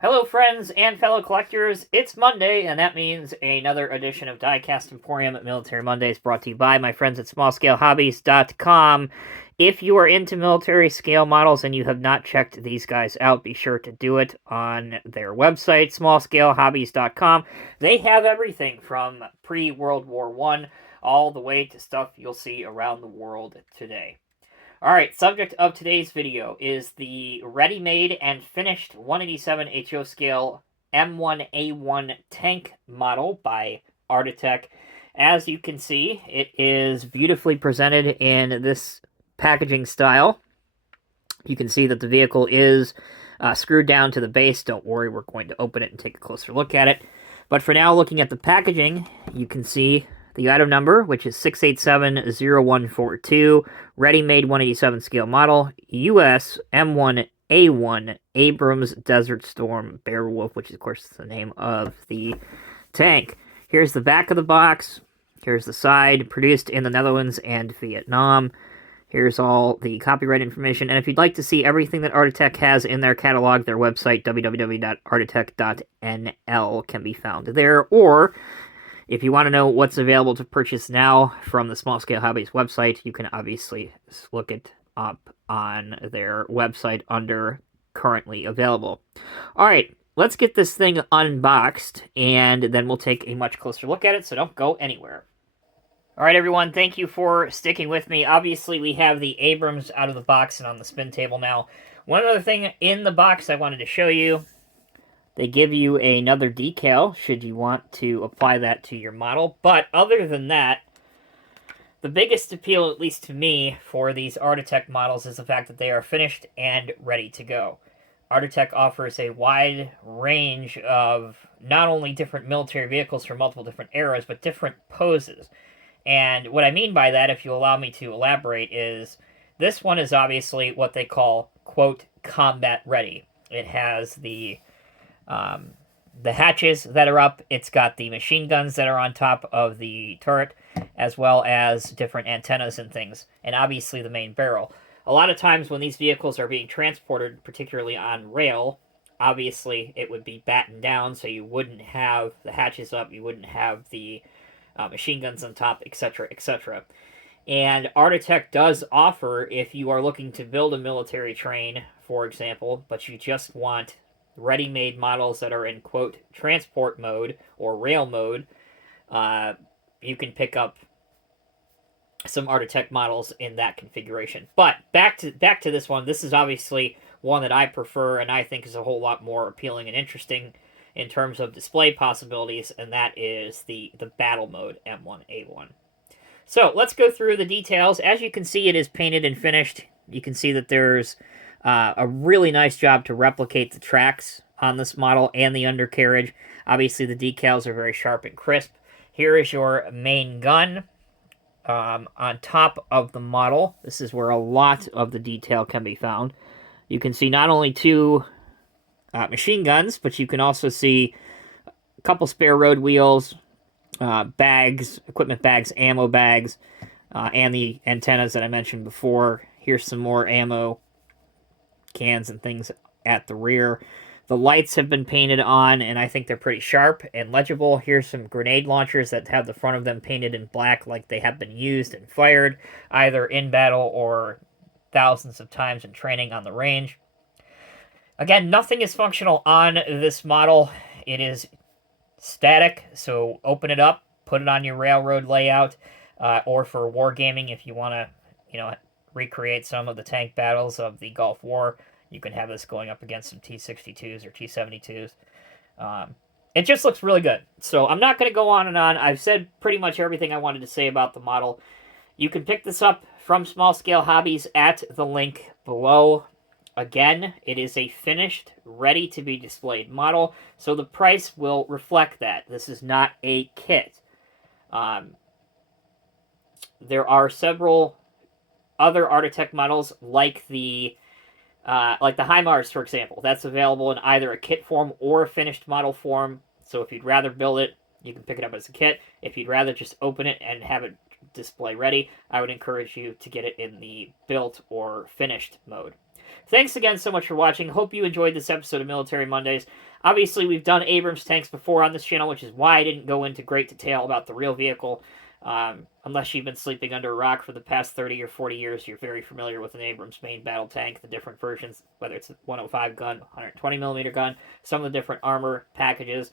Hello, friends and fellow collectors. It's Monday, and that means another edition of Diecast Emporium at Military Mondays, brought to you by my friends at smallscalehobbies.com. If you are into military scale models and you have not checked these guys out, be sure to do it on their website, smallscalehobbies.com. They have everything from pre-World War I all the way to stuff you'll see around the world today. Alright, subject of today's video is the ready-made and finished 187 HO scale M1A1 tank model by Artitec. As you can see, it is beautifully presented in this packaging style. You can see that the vehicle is screwed down to the base. Don't worry, we're going to open it and take a closer look at it. But for now, looking at the packaging, you can see the item number, which is 6870142, ready-made 187 scale model, US M1A1 Abrams Desert Storm Beowulf, which is, of course, the name of the tank. Here's the back of the box. Here's the side, produced in the Netherlands and Vietnam. Here's all the copyright information. And if you'd like to see everything that Artitec has in their catalog, their website, www.artitec.nl, can be found there. Or if you want to know what's available to purchase now from the Small Scale Hobbies website, you can obviously look it up on their website under currently available. All right, let's get this thing unboxed, and then we'll take a much closer look at it, so don't go anywhere. All right, everyone, thank you for sticking with me. Obviously, we have the Abrams out of the box and on the spin table now. One other thing in the box I wanted to show you. They give you another decal, should you want to apply that to your model. But other than that, the biggest appeal, at least to me, for these Artitec models is the fact that they are finished and ready to go. Artitec offers a wide range of not only different military vehicles from multiple different eras, but different poses. And what I mean by that, if you allow me to elaborate, is this one is obviously what they call, quote, combat ready. It has the hatches that are up. It's got the machine guns that are on top of the turret, as well as different antennas and things, and obviously the main barrel. A lot of times when these vehicles are being transported, particularly on rail, obviously it would be battened down, so you wouldn't have the hatches up, you wouldn't have the machine guns on top, etc., etc. And Artitec does offer, if you are looking to build a military train, for example, but you just want ready-made models that are in, quote, transport mode or rail mode, you can pick up some Artitec models in that configuration. But back to this one. This is obviously one that I prefer and I think is a whole lot more appealing and interesting in terms of display possibilities, and that is the battle mode M1A1. So let's go through the details. As you can see, it is painted and finished. You can see that there's a really nice job to replicate the tracks on this model and the undercarriage. Obviously, the decals are very sharp and crisp. Here is your main gun on top of the model. This is where a lot of the detail can be found. You can see not only two machine guns, but you can also see a couple spare road wheels, bags, equipment bags, ammo bags, and the antennas that I mentioned before. Here's some more ammo cans and things at the rear. The lights have been painted on, and I think they're pretty sharp and legible. Here's some grenade launchers that have the front of them painted in black like they have been used and fired, either in battle or thousands of times in training on the range. Again, nothing is functional on this model. It is static, so open it up, put it on your railroad layout, or for wargaming if you want to, recreate some of the tank battles of the Gulf War. You can have this going up against some T-62s or T-72s. It just looks really good. So I'm not going to go on and on. I've said pretty much everything I wanted to say about the model. You can pick this up from Small Scale Hobbies at the link below. Again, it is a finished, ready-to-be displayed model, so the price will reflect that. This is not a kit. There are several other Artitec models, like the HIMARS, for example. That's available in either a kit form or a finished model form. So if you'd rather build it, you can pick it up as a kit. If you'd rather just open it and have it display ready, I would encourage you to get it in the built or finished mode. Thanks again so much for watching. Hope you enjoyed this episode of Military Mondays. Obviously, we've done Abrams tanks before on this channel, which is why I didn't go into great detail about the real vehicle. Unless you've been sleeping under a rock for the past 30 or 40 years, you're very familiar with an Abrams main battle tank, the different versions, whether it's a 105 gun, 120mm gun, some of the different armor packages.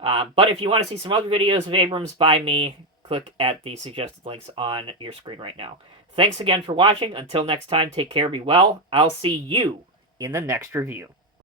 But if you want to see some other videos of Abrams by me, click at the suggested links on your screen right now. Thanks again for watching. Until next time, take care, be well. I'll see you in the next review.